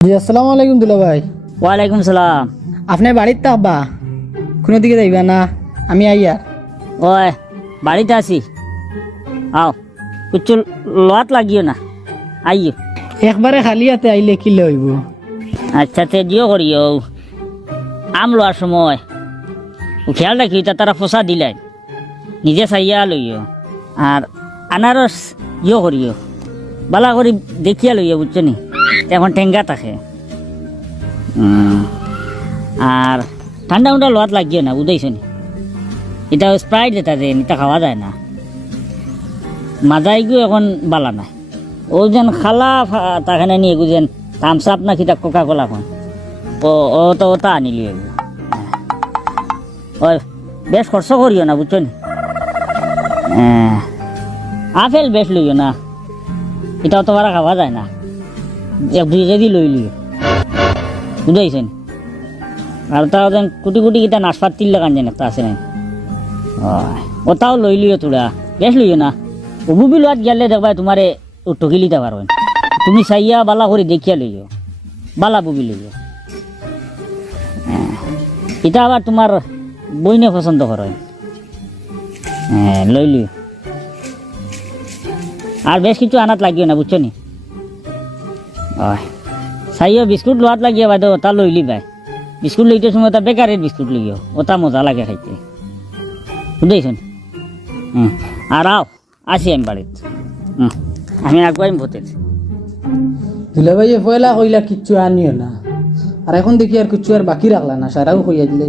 জি আসসালামু আলাইকুম দুলা ভাই। ওয়ালাইকুম সালাম। আপনি বাড়ির থাকবা কোনো দিকে যাইবা না? আমি আইয়া। ওই বাড়িতে আছি। আও কুচু লোয়াত লাগিও না। আইও। একবারে খালি হাতে আইলে কি লইব আচ্ছা তে জিও করিও। আম লোয়ার সময়। খেয়াল রাখিও তা তারা ফসা দিলাই নিজে চাইয়া লইও। আর আনারস ইয়ে করিও। বালা করি দেখিয়া লইও বুঝছ নি? এখন টেঙ্গা থাকে। আর ঠান্ডা উন্ডা লোয়াত লাগিও না বুঝাইছো নি এটা স্প্রাইট যেটা দেন এটা খাওয়া যায় না। মাজাই মাজাইগু এখন বালা নাই। ও যেন খালা তাখানে নিয়ে গু যেন থামস আপ না কিতা কোকা কোলা খন ও তো ওটা আনিলি এগু। ওই বেশ খরচ করিও না বুঝছ নি হ্যাঁ। আপেল বেশ লইও না। এটাও তো খাওয়া যায় না। এক দুই কেজি লই লিও বুঝাইছেন আর তাও যেন কুটি কুটি কিটা নাশপাত লাগান যেন একটা আছে না? ওটাও লই লিও তোরা বেশ লইও না। উবুবি লোয়াত গেলে দেখবা তোমারে টকি লিতে পারবেন তুমি চাইয়া বালা করে দেখিয়া লইও। বালা বুবি হ্যাঁ। এটা আবার তোমার বইনে পছন্দ করে হ্যাঁ লই লিও আর বেশ কিছু আনাত লাগিও না বুঝছ নি? হয়। চাইও বিস্কুট লোৱাত লাগিয়ে বাইদেউ ওটা লৈ লিবাই। বিস্কুট লইতে সময় ওটা বেকারের বিস্কুট লইও ওটা মজা লাগে খাইতে। বুঝাইছেন আর আও আসি আমি বাড়িত আমি আগুয়াই ভোটের দুলা ভাই পয়লা কইলা কিচ্ছু আনিও না। আর এখন দেখি আর কিচ্ছু আর বাকি রাখলা না সারাও কইয়া দিলে